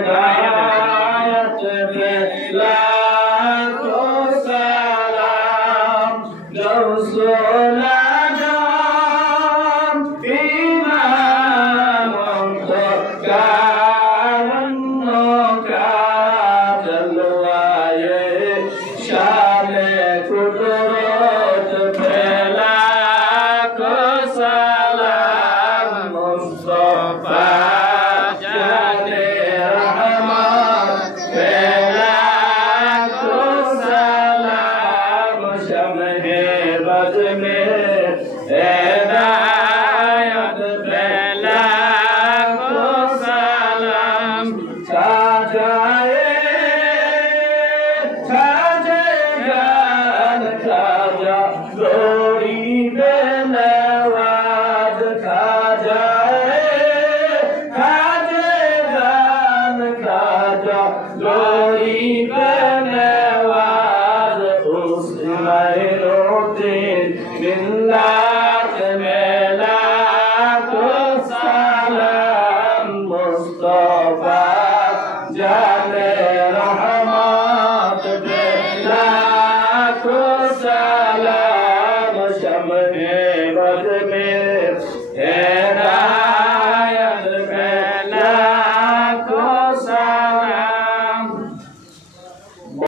हिदायत पे लाखों सलाम रसूल आज़म इमाम तो कारणों का जलवाए शान कुदरत पे लाखों सलाम मुस्तफा Yeah.